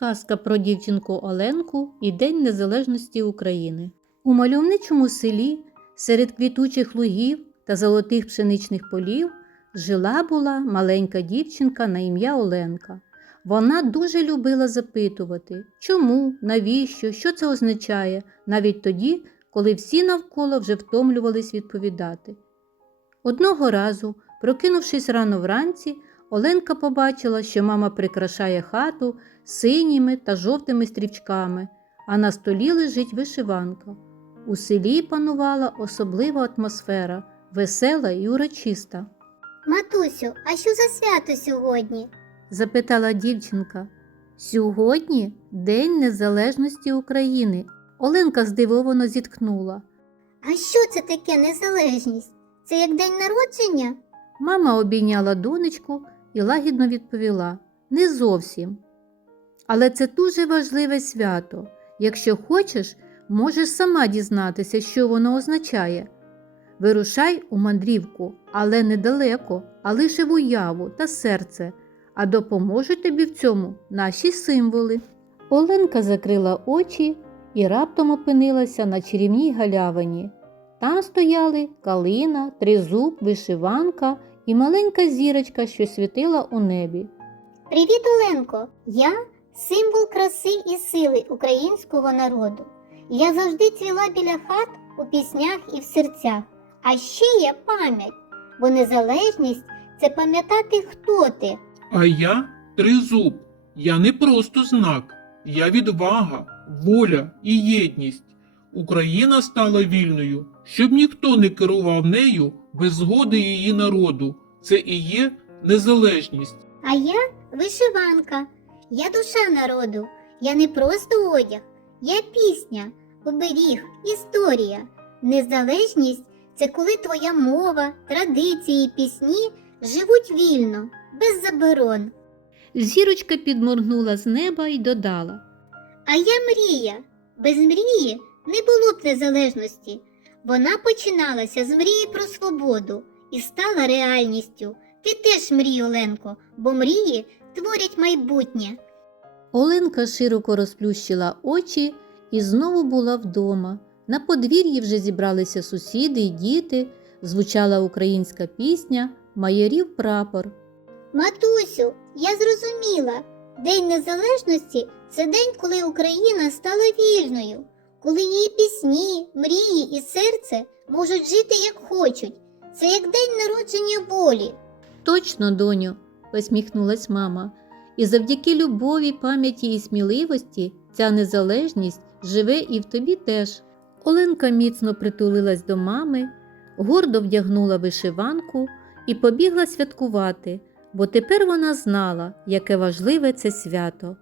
Казка про дівчинку Оленку і День Незалежності України. У мальовничому селі серед квітучих лугів та золотих пшеничних полів жила була маленька дівчинка на ім'я Оленка. Вона дуже любила запитувати, чому, навіщо, що це означає, навіть тоді, коли всі навколо вже втомлювались відповідати. Одного разу, прокинувшись рано вранці, Оленка побачила, що мама прикрашає хату синіми та жовтими стрічками, а на столі лежить вишиванка. У селі панувала особлива атмосфера, весела і урочиста. Матусю, а що за свято сьогодні? Запитала дівчинка. Сьогодні День Незалежності України. Оленка здивовано зітхнула. А що це таке незалежність? Це як день народження? Мама обійняла донечку і лагідно відповіла не зовсім. Але це дуже важливе свято. Якщо хочеш, можеш сама дізнатися, що воно означає. Вирушай у мандрівку, але недалеко, а лише в уяву та серце, а допоможуть тобі в цьому наші символи. Оленка закрила очі і раптом опинилася на чарівній галявині. Там стояли калина, тризуб, вишиванка і маленька зірочка, що світила у небі. Привіт, Оленко! Я символ краси і сили українського народу. Я завжди цвіла біля хат у піснях і в серцях. А ще є пам'ять, бо незалежність це пам'ятати, хто ти. А я тризуб. Я не просто знак. Я відвага, воля і єдність. Україна стала вільною, щоб ніхто не керував нею без згоди її народу. Це і є незалежність. А я вишиванка, я душа народу, я не просто одяг, я пісня, оберіг, історія. Незалежність це коли твоя мова, традиції пісні живуть вільно, без заборон. Зірочка підморгнула з неба і додала. А я мрія. Без мрії не було б незалежності. Вона починалася з мрії про свободу і стала реальністю. Ти теж мрій, Оленко, бо мрії творять майбутнє. Оленка широко розплющила очі і знову була вдома. На подвір'ї вже зібралися сусіди й діти, звучала українська пісня Майорів прапор. Матусю, я зрозуміла. День незалежності це день, коли Україна стала вільною, коли її пісні, мрії і серце можуть жити як хочуть. Це як день народження волі. Точно, доню, посміхнулась мама. І завдяки любові, пам'яті і сміливості ця незалежність живе і в тобі теж. Оленка міцно притулилась до мами, гордо вдягнула вишиванку і побігла святкувати, бо тепер вона знала, яке важливе це свято.